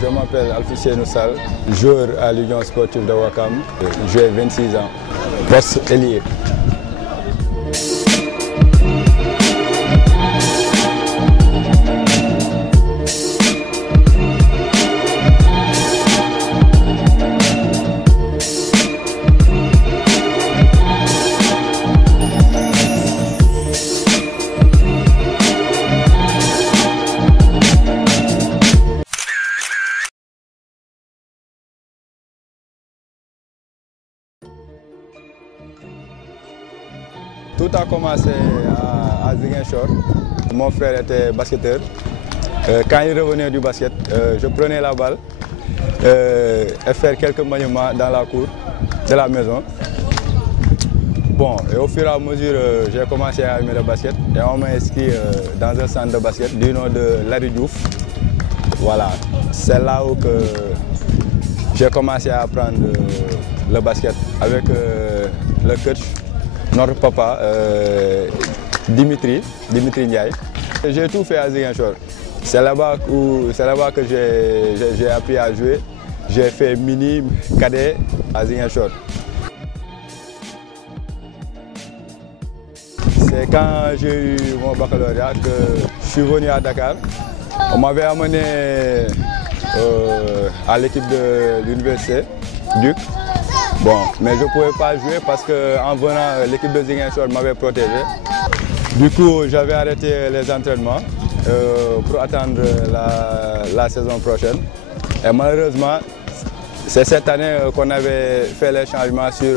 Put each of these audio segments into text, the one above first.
je m'appelle Alfousseynou Sall, joueur à l'Union sportive de Ouakam. J'ai 26 ans, poste ailier. Tout a commencé à Ziguinchor. Mon frère était basketteur. Quand il revenait du basket, je prenais la balle et faire quelques maniements dans la cour de la maison. Bon, et au fur et à mesure, j'ai commencé à aimer le basket et on m'a inscrit dans un centre de basket du nom de Larry Diouf. Voilà, c'est là où j'ai commencé à apprendre le basket avec le coach. Notre papa, Dimitri Ndiaye. J'ai tout fait à Ziguinchor. C'est là-bas que j'ai appris à jouer. J'ai fait mini, cadet à Ziguinchor. C'est quand j'ai eu mon baccalauréat que je suis venu à Dakar. On m'avait amené à l'équipe de l'université Duc. Bon, mais je ne pouvais pas jouer parce qu'en venant, l'équipe de Ziguinchor m'avait protégé. Du coup, j'avais arrêté les entraînements pour attendre la saison prochaine. Et malheureusement, c'est cette année qu'on avait fait les changements sur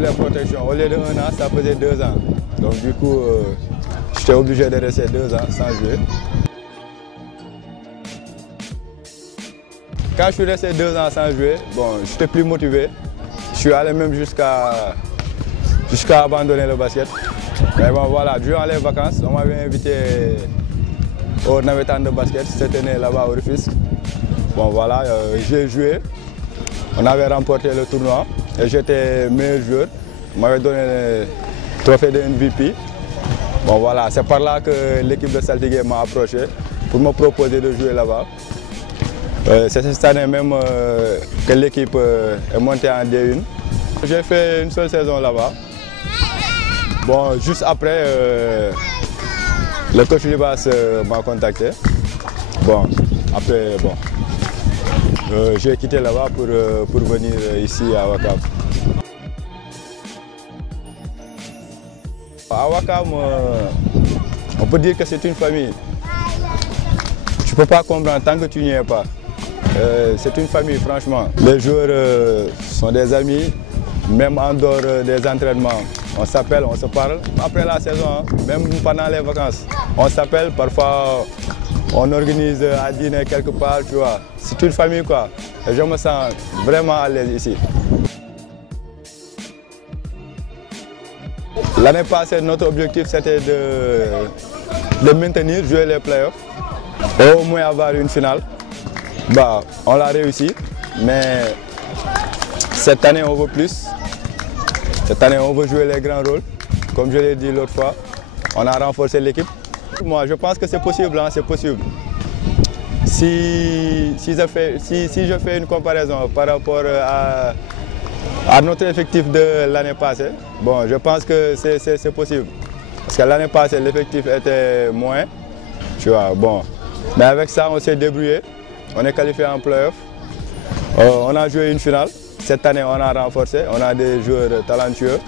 les protections. Au lieu de 1 an, ça faisait 2 ans. Donc du coup, j'étais obligé de rester 2 ans sans jouer. Quand je suis resté 2 ans sans jouer, bon, je n'étais plus motivé. Je suis allé même jusqu'à abandonner le basket. Mais bon, voilà, durant les vacances, on m'avait invité au navétane de basket cette année là-bas au Rufisque. Bon, voilà, j'ai joué. On avait remporté le tournoi et j'étais meilleur joueur. On m'avait donné le trophée de MVP. Bon, voilà, c'est par là que l'équipe de Saltigué m'a approché pour me proposer de jouer là-bas. C'est cette année même que l'équipe est montée en D1. J'ai fait une seule saison là-bas. Bon, juste après, le coach Libas m'a contacté. Bon, après, bon, j'ai quitté là-bas pour venir ici à Ouakam. À Ouakam, on peut dire que c'est une famille. Tu ne peux pas comprendre tant que tu n'y es pas. C'est une famille, franchement. Les joueurs sont des amis, même en dehors des entraînements. On s'appelle, on se parle. Après la saison, même pendant les vacances, on s'appelle. Parfois, on organise à dîner quelque part, tu vois. C'est une famille, quoi. Et je me sens vraiment à l'aise ici. L'année passée, notre objectif, c'était de maintenir, jouer les playoffs. Et au moins avoir une finale. Bah, on l'a réussi, mais cette année on veut plus. Cette année on veut jouer les grands rôles. Comme je l'ai dit l'autre fois, on a renforcé l'équipe. Moi je pense que c'est possible, hein, c'est possible. Si je fais une comparaison par rapport à notre effectif de l'année passée, bon, je pense que c'est possible. Parce que l'année passée l'effectif était moins, tu vois, bon. Mais avec ça on s'est débrouillé. On est qualifié en play-off. On a joué une finale. Cette année, on a renforcé. On a des joueurs talentueux,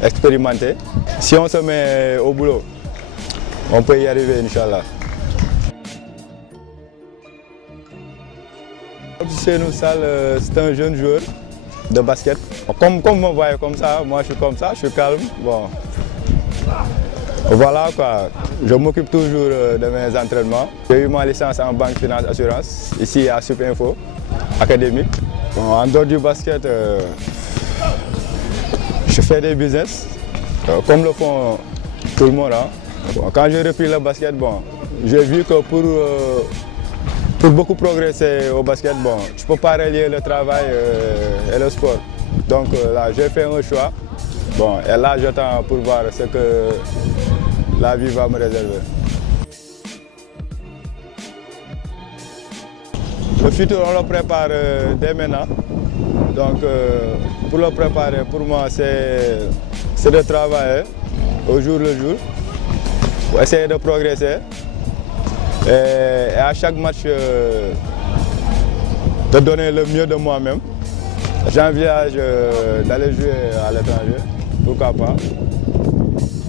expérimentés. Si on se met au boulot, on peut y arriver, Inch'Allah. Alfousseynou Sall, c'est un jeune joueur de basket. Comme vous me voyez comme ça, moi je suis comme ça, je suis calme. Bon. Voilà quoi, je m'occupe toujours de mes entraînements. J'ai eu ma licence en banque finance assurance, ici à Supinfo, académique. Bon, en dehors du basket, je fais des business, comme le font tout le monde. Hein. Bon, quand j'ai repris le basket, bon, j'ai vu que pour beaucoup progresser au basket, bon, je ne peux pas relier le travail et le sport. Donc là, j'ai fait un choix. Bon, et là, j'attends pour voir ce que la vie va me réserver. Le futur, on le prépare dès maintenant. Donc, pour le préparer, pour moi, c'est de travailler au jour le jour, pour essayer de progresser. Et à chaque match, de donner le mieux de moi-même. J'envisage d'aller jouer à l'étranger, pourquoi pas.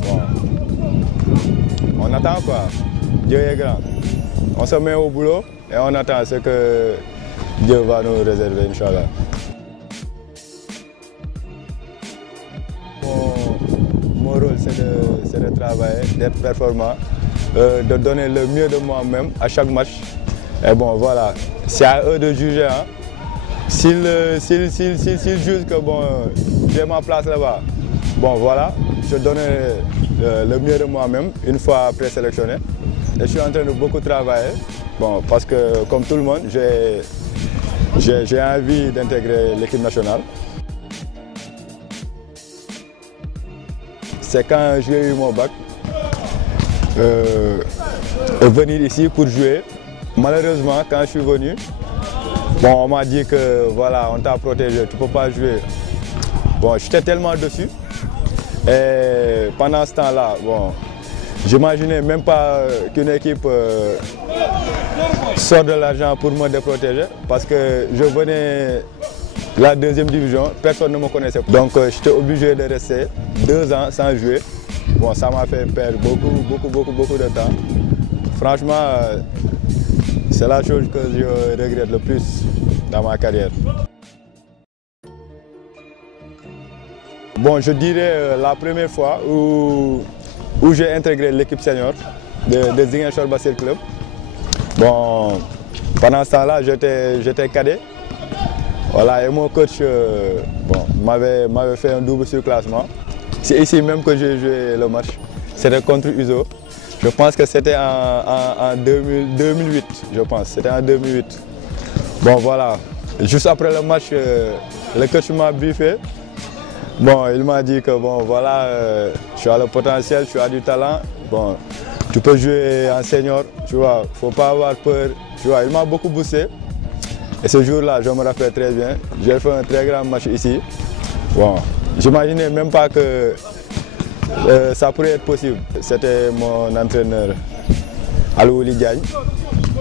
Bon. On attend quoi, Dieu est grand. On se met au boulot et on attend ce que Dieu va nous réserver, Inch'Allah. Mon rôle, c'est de travailler, d'être performant, de donner le mieux de moi-même à chaque match. Et bon, voilà, c'est à eux de juger. Hein. S'ils jugent que bon, j'ai ma place là-bas, bon voilà, je donnerai le mieux de moi-même une fois présélectionné. Et je suis en train de beaucoup travailler, bon, parce que comme tout le monde, j'ai envie d'intégrer l'équipe nationale. C'est quand j'ai eu mon bac, venir ici pour jouer. Malheureusement, quand je suis venu, bon, on m'a dit que voilà, on t'a protégé, tu ne peux pas jouer. Bon, j'étais tellement dessus. Et pendant ce temps-là, bon, j'imaginais même pas qu'une équipe sort de l'argent pour me déprotéger. Parce que je venais de la deuxième division, personne ne me connaissait. Donc j'étais obligé de rester 2 ans sans jouer. Bon, ça m'a fait perdre beaucoup de temps. Franchement, c'est la chose que je regrette le plus dans ma carrière. Bon, je dirais la première fois où j'ai intégré l'équipe senior de Ziguinchor Basket Club. Bon, pendant ce temps-là, j'étais cadet. Voilà, et mon coach bon, m'avait fait un double surclassement. C'est ici même que j'ai joué le match. C'était contre Uzo. Je pense que c'était en 2008, je pense. C'était en 2008. Bon, voilà. Juste après le match, le coach m'a briefé. Bon, il m'a dit que bon, voilà, tu as le potentiel, tu as du talent. Bon, tu peux jouer en senior, tu vois. Faut pas avoir peur. Tu vois, il m'a beaucoup boosté. Et ce jour-là, je me rappelle très bien. J'ai fait un très grand match ici. Bon, j'imaginais même pas que ça pourrait être possible. C'était mon entraîneur, Alouli Diagne.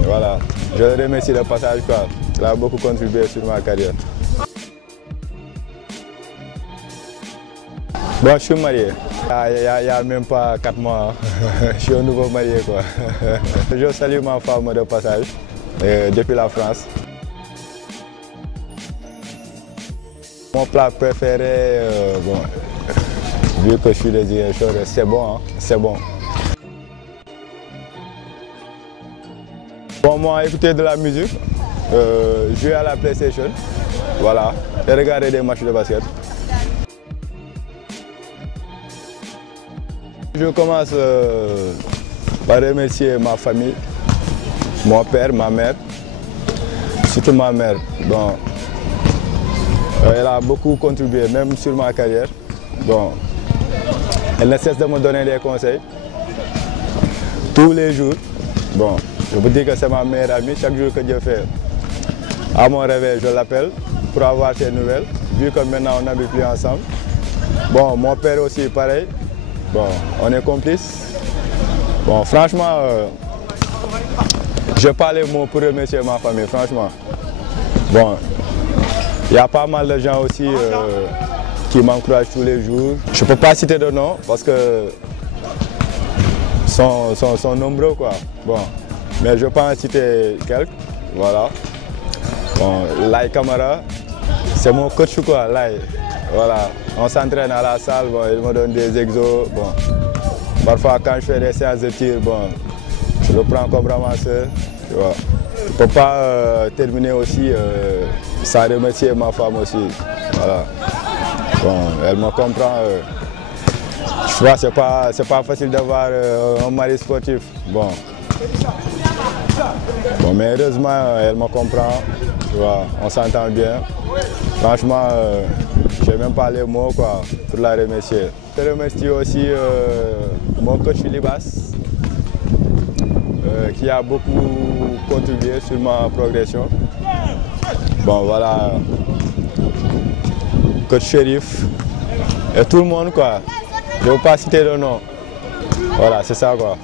Voilà, je le remercie de passage, quoi. Il a beaucoup contribué sur ma carrière. Bon, je suis marié. Il n'y a même pas 4 mois. Je suis un nouveau marié, quoi. Je salue ma femme de passage depuis la France. Mon plat préféré, bon, vu que je suis de Ziguinchor, c'est bon, hein, c'est bon. Bon, moi, écouter de la musique, jouer à la PlayStation, voilà, et regarder des matchs de basket. Je commence par remercier ma famille, mon père, ma mère, surtout ma mère. Bon, elle a beaucoup contribué, même sur ma carrière. Bon, elle ne cesse de me donner des conseils tous les jours. Bon, je vous dis que c'est ma meilleure amie. Chaque jour que Dieu fait, à mon réveil, je l'appelle pour avoir ses nouvelles, vu que maintenant on n'habite plus ensemble. Bon, mon père aussi, pareil. Bon, on est complices. Bon, franchement, je n'ai pas les mots pour remercier ma famille, franchement. Bon, il y a pas mal de gens aussi qui m'encouragent tous les jours. Je ne peux pas citer de nom parce que sont nombreux, quoi. Bon, mais je peux en citer quelques. Voilà. Bon, Lai Kamara, c'est mon coach, quoi, Lai. Voilà. On s'entraîne à la salle, bon, il me donne des exos. Bon. Parfois, quand je fais des séances de tir, bon, je le prends comme ramasseur. Tu vois. Je ne peux pas terminer aussi sans remercier ma femme aussi. Voilà. Bon, elle me comprend. Je vois, c'est pas facile d'avoir un mari sportif. Bon. Bon, mais heureusement, elle me comprend. Tu vois, on s'entend bien. Franchement, je n'ai même pas les mots, quoi, pour la remercier. Je remercie aussi mon coach Libas, qui a beaucoup contribué sur ma progression. Bon, voilà. Coach Chérif. Et tout le monde, quoi. Je ne veux pas citer le nom. Voilà, c'est ça, quoi.